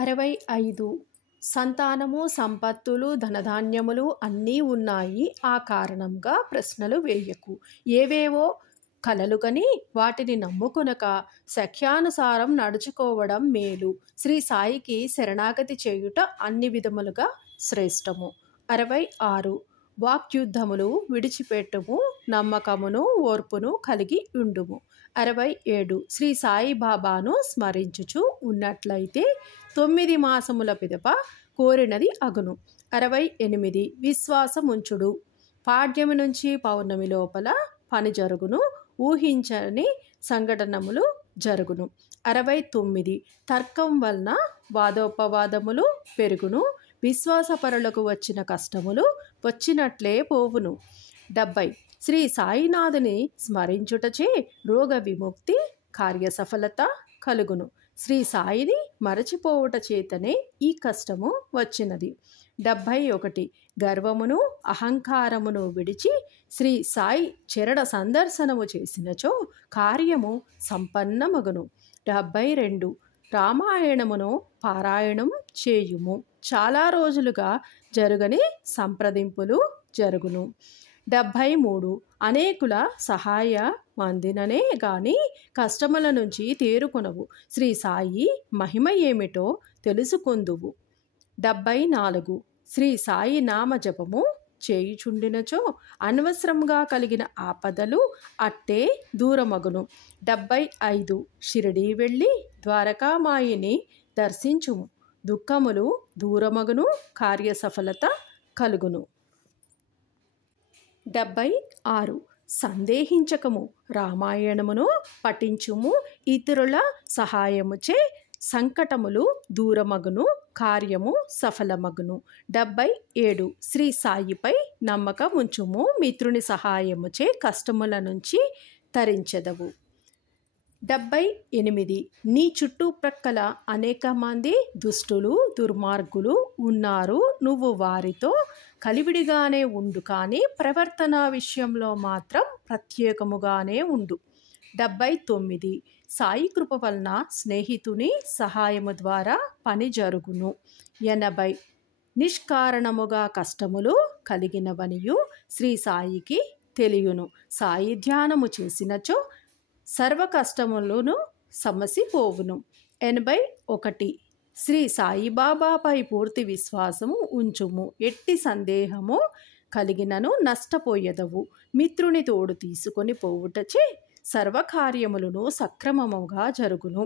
65 సంతానము, సంపత్తులు, ధనధాన్యములు అన్నీ ఉన్నాయి. ఆ కారణంగా ప్రశ్నలు వేయకు. ఏవేవో కలలు కని వాటిని నమ్ముకొనక శక్యానుసారం నడుచుకోవడం మేలు. శ్రీ సాయికి శరణాగతి చేయుట అన్ని విధములుగా శ్రేష్టము. 66 వాక్యుద్ధములు విడిచిపెట్టుము, నమ్మకమును ఓర్పును కలిగి ఉండుము. 67 శ్రీ సాయిబాబాను స్మరించుచు ఉన్నట్లయితే 9 మాసముల పిదప కోరినది అగును. 68 విశ్వాసముంచుడు. పాడ్యమి నుంచి పౌర్ణమి లోపల పని జరుగును. ఊహించని సంఘటనములు జరుగును. 69 తర్కం వలన వాదోపవాదములు పెరుగును. విశ్వాసపరులకు వచ్చిన కష్టములు వచ్చినట్లే పోవును. 70 శ్రీ సాయినాథుని స్మరించుటచే రోగ విముక్తి, కార్యసఫలత కలుగును. శ్రీ సాయిని మరచిపోవుట చేతనే ఈ కష్టము వచ్చినది. 71 గర్వమును అహంకారమును విడిచి శ్రీ సాయి చరణ సందర్శనము చేసినచో కార్యము సంపన్నమగును. 72 రామాయణమును పారాయణం చేయుము. చాలా రోజులుగా జరుగని సంప్రదింపులు జరుగును. 73 అనేకుల సహాయ మందిననే గాని కష్టముల నుంచి తేరుకొనవు. శ్రీ సాయి మహిమ ఏమిటో తెలుసుకొందువు. 74 శ్రీ సాయి నామ జపము చేయుచుండినచో అనవసరంగా కలిగిన ఆపదలు అట్టే దూరమగును. 75 షిరిడీ వెళ్ళి ద్వారకామాయిని దర్శించుము. దుఃఖములు దూరమగును, కార్యసఫలత కలుగును. 76 సందేహించకము, రామాయణమును పఠించుము. ఇతరుల సహాయముచే సంకటములు దూరమగును, కార్యము సఫలమగును. 77 శ్రీ సాయిపై నమ్మకం ఉంచుము. మిత్రుని సహాయముచే కష్టముల నుంచి తరించెదవు. 78 నీ చుట్టుప్రక్కల అనేక మంది దుష్టులు, దుర్మార్గులు ఉన్నారు. నువ్వు వారితో కలివిడిగానే ఉండు, కానీ ప్రవర్తన విషయంలో మాత్రం ప్రత్యేకముగానే ఉండు. 79 సాయి కృప వలన స్నేహితుని సహాయము ద్వారా పని జరుగును. 80 నిష్కారణముగా కష్టములు కలిగినవనియు శ్రీ సాయికి తెలియను. సాయి ధ్యానము చేసినచో సర్వ కష్టములను సమసిపోవును. 81 శ్రీ సాయిబాబాపై పూర్తి విశ్వాసము ఉంచుము. ఎట్టి సందేహము కలిగినను నష్టపోయేదవు. మిత్రుని తోడు తీసుకొని పోవుటచే సర్వకార్యములను సక్రమముగా జరుగును.